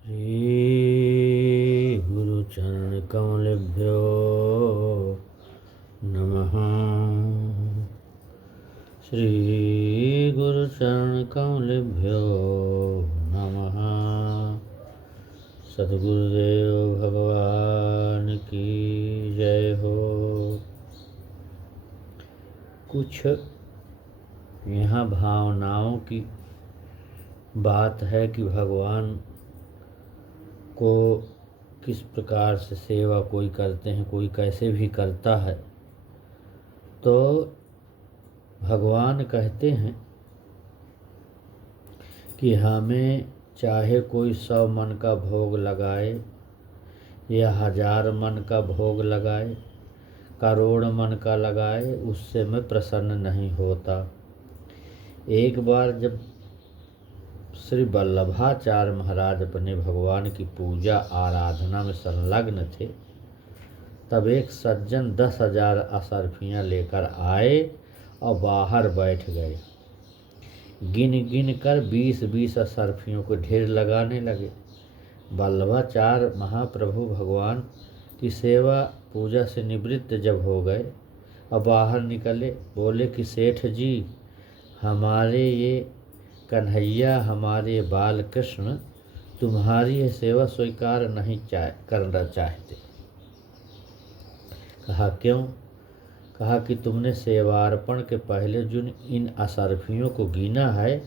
श्री गुरुचरण कमलेभ्यो नमः। श्री गुरुचरण कमलेभ्यो नमः। सद्गुरुदेव भगवान की जय हो। कुछ यहाँ भावनाओं की बात है कि भगवान को किस प्रकार से सेवा कोई करते हैं, कोई कैसे भी करता है। तो भगवान कहते हैं कि हमें चाहे कोई 100 मन का भोग लगाए या 1000 मन का भोग लगाए, करोड़ मन का लगाए, उससे मैं प्रसन्न नहीं होता। एक बार जब श्री वल्लभाचार्य महाराज अपने भगवान की पूजा आराधना में संलग्न थे, तब एक सज्जन 10,000 असरफियाँ लेकर आए और बाहर बैठ गए। गिन गिन कर 20-20 असरफियों को ढेर लगाने लगे। वल्लभाचार्य महाप्रभु भगवान की सेवा पूजा से निवृत्त जब हो गए और बाहर निकले, बोले कि सेठ जी, हमारे ये कन्हैया, हमारे बाल कृष्ण तुम्हारी ये सेवा स्वीकार नहीं करना चाहते। कहा क्यों? कहा कि तुमने सेवार्पण के पहले जिन इन असरफियों को गिना है,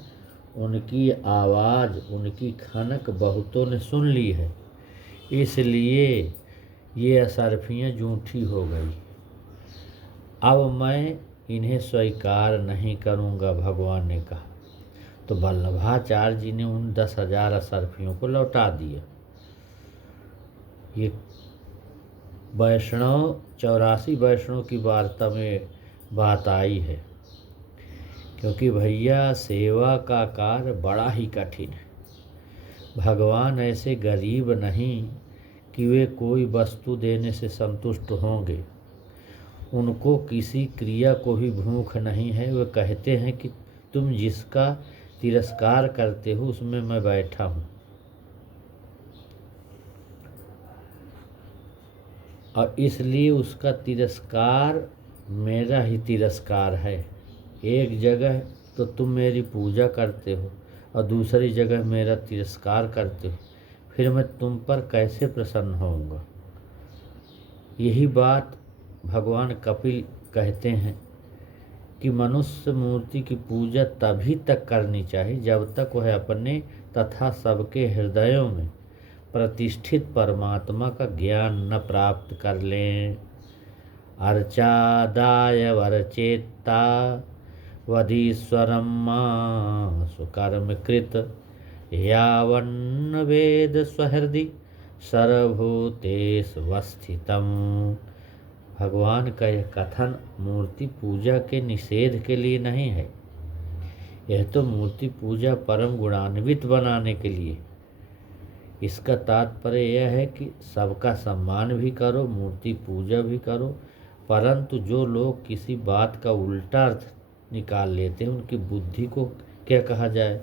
उनकी आवाज़, उनकी खनक बहुतों ने सुन ली है, इसलिए ये असरफियाँ झूठी हो गई। अब मैं इन्हें स्वीकार नहीं करूँगा, भगवान ने कहा। तो वल्लभाचार्य जी ने उन 10,000 असरफियों को लौटा दिया। ये वैष्णव 84 वैष्णव की वार्ता में बात आई है, क्योंकि भैया सेवा का कार्य बड़ा ही कठिन है। भगवान ऐसे गरीब नहीं कि वे कोई वस्तु देने से संतुष्ट होंगे। उनको किसी क्रिया को भी भूख नहीं है। वे कहते हैं कि तुम जिसका तिरस्कार करते हो उसमें मैं बैठा हूँ, और इसलिए उसका तिरस्कार मेरा ही तिरस्कार है। एक जगह तो तुम मेरी पूजा करते हो और दूसरी जगह मेरा तिरस्कार करते हो, फिर मैं तुम पर कैसे प्रसन्न होऊंगा। यही बात भगवान कपिल कहते हैं कि मनुष्य मूर्ति की पूजा तभी तक करनी चाहिए जब तक वह अपने तथा सबके हृदयों में प्रतिष्ठित परमात्मा का ज्ञान न प्राप्त कर लें। अर्चादाय वरचेत्ता वधीश्वरम मां सुकर्म कृत यावन्न वेद स्वहृदि सर्वभूतेष्वस्थितम्। भगवान का यह कथन मूर्ति पूजा के निषेध के लिए नहीं है। यह तो मूर्ति पूजा परम गुणान्वित बनाने के लिए। इसका तात्पर्य यह है कि सबका सम्मान भी करो, मूर्ति पूजा भी करो, परंतु जो लोग किसी बात का उल्टा अर्थ निकाल लेते हैं, उनकी बुद्धि को क्या कहा जाए।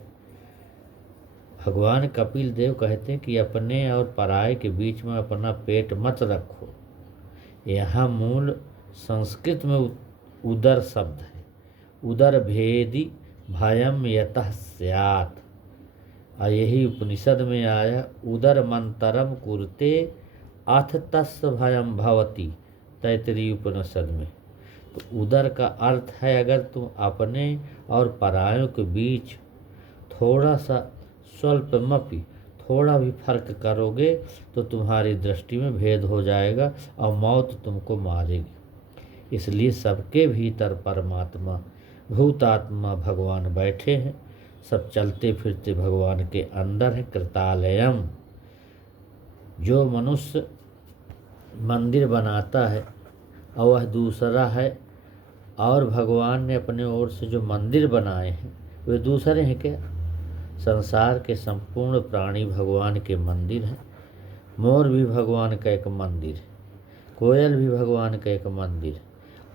भगवान कपिल देव कहते हैं कि अपने और पराये के बीच में अपना पेट मत रखो। यहाँ मूल संस्कृत में उदर शब्द है। उदर भेदी भयम यतः स्यात्, और यही उपनिषद में आया, उदर मंतरम कुरते अथ तस्य भयम भवति, तैतरीय उपनिषद में। तो उदर का अर्थ है, अगर तुम अपने और परायों के बीच थोड़ा सा स्वल्पमपि थोड़ा भी फर्क करोगे तो तुम्हारी दृष्टि में भेद हो जाएगा और मौत तुमको मारेगी। इसलिए सबके भीतर परमात्मा भूतात्मा भगवान बैठे हैं। सब चलते फिरते भगवान के अंदर है। कृतालयम, जो मनुष्य मंदिर बनाता है और वह दूसरा है, और भगवान ने अपने ओर से जो मंदिर बनाए हैं वे दूसरे हैं क्या? संसार के संपूर्ण प्राणी भगवान के मंदिर हैं। मोर भी भगवान का एक मंदिर है, कोयल भी भगवान का एक मंदिर है,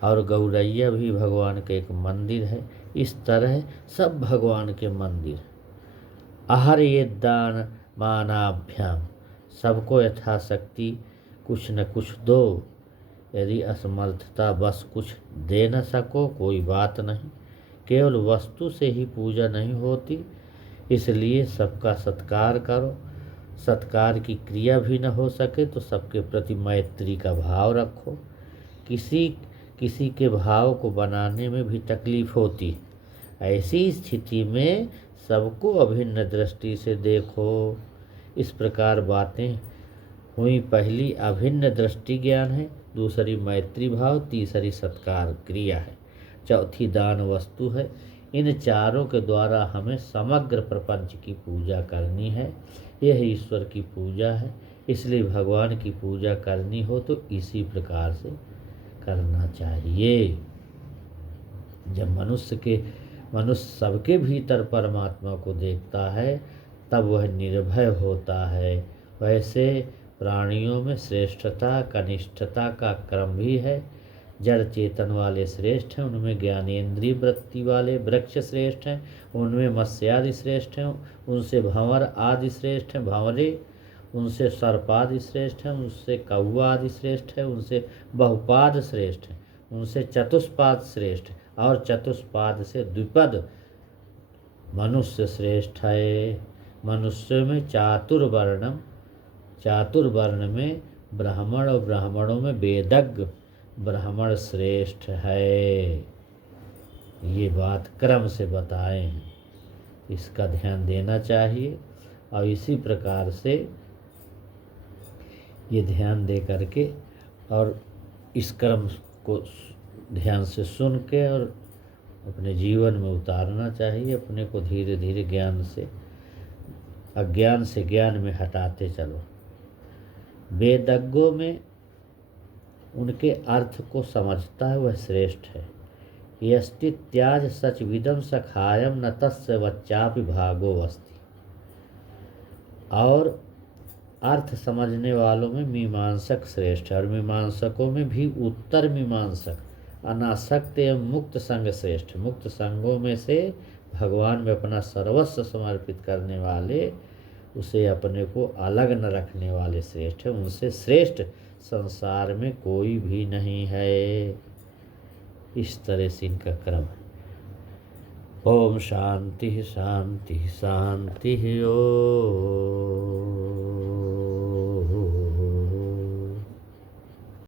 और गौरैया भी भगवान का एक मंदिर है। इस तरह सब भगवान के मंदिर। आहर ये दान मानाभ्याम, सबको यथाशक्ति कुछ न कुछ दो। यदि असमर्थता बस कुछ दे न सको कोई बात नहीं, केवल वस्तु से ही पूजा नहीं होती, इसलिए सबका सत्कार करो। सत्कार की क्रिया भी न हो सके तो सबके प्रति मैत्री का भाव रखो। किसी किसी के भाव को बनाने में भी तकलीफ होती है, ऐसी स्थिति में सबको अभिन्न दृष्टि से देखो। इस प्रकार बातें हुई। पहली अभिन्न दृष्टि ज्ञान है, दूसरी मैत्री भाव, तीसरी सत्कार क्रिया है, चौथी दान वस्तु है। इन चारों के द्वारा हमें समग्र प्रपंच की पूजा करनी है। यह ईश्वर की पूजा है, इसलिए भगवान की पूजा करनी हो तो इसी प्रकार से करना चाहिए। जब मनुष्य सबके भीतर परमात्मा को देखता है तब वह निर्भय होता है। वैसे प्राणियों में श्रेष्ठता कनिष्ठता का क्रम भी है। जड़ चेतन वाले श्रेष्ठ हैं, उनमें ज्ञानेन्द्रिय वृत्ति वाले वृक्ष श्रेष्ठ हैं, उनमें मत्स्यादि श्रेष्ठ हैं, उनसे भंवर आदि श्रेष्ठ हैं भंवरे, उनसे सर्पादि श्रेष्ठ हैं, उनसे कौवा आदि श्रेष्ठ है, उनसे बहुपाद श्रेष्ठ हैं, उनसे चतुष्पाद श्रेष्ठ है, और चतुष्पाद से द्विपद मनुष्य श्रेष्ठ है। मनुष्य में चातुर्वर्ण में ब्राह्मण और ब्राह्मणों में वेदज्ञ ब्राह्मण श्रेष्ठ है। ये बात क्रम से बताए हैं, इसका ध्यान देना चाहिए। और इसी प्रकार से ये ध्यान दे करके और इस क्रम को ध्यान से सुन के और अपने जीवन में उतारना चाहिए। अपने को धीरे धीरे ज्ञान से अज्ञान से ज्ञान में हटाते चलो। वेदज्ञों में उनके अर्थ को समझता है वह श्रेष्ठ है। यस्ति त्याज सच विदम सखायम न तस्य वच्चापि भागो वस्ति। और अर्थ समझने वालों में मीमांसक श्रेष्ठ है, और मीमांसकों में भी उत्तर मीमांसक अनासक्त एवं मुक्त संग श्रेष्ठ। मुक्त संगों में से भगवान में अपना सर्वस्व समर्पित करने वाले, उसे अपने को अलग न रखने वाले श्रेष्ठ है। उनसे श्रेष्ठ संसार में कोई भी नहीं है। इस तरह से इनका क्रम है। ओम शांति शांति शांति। ओम।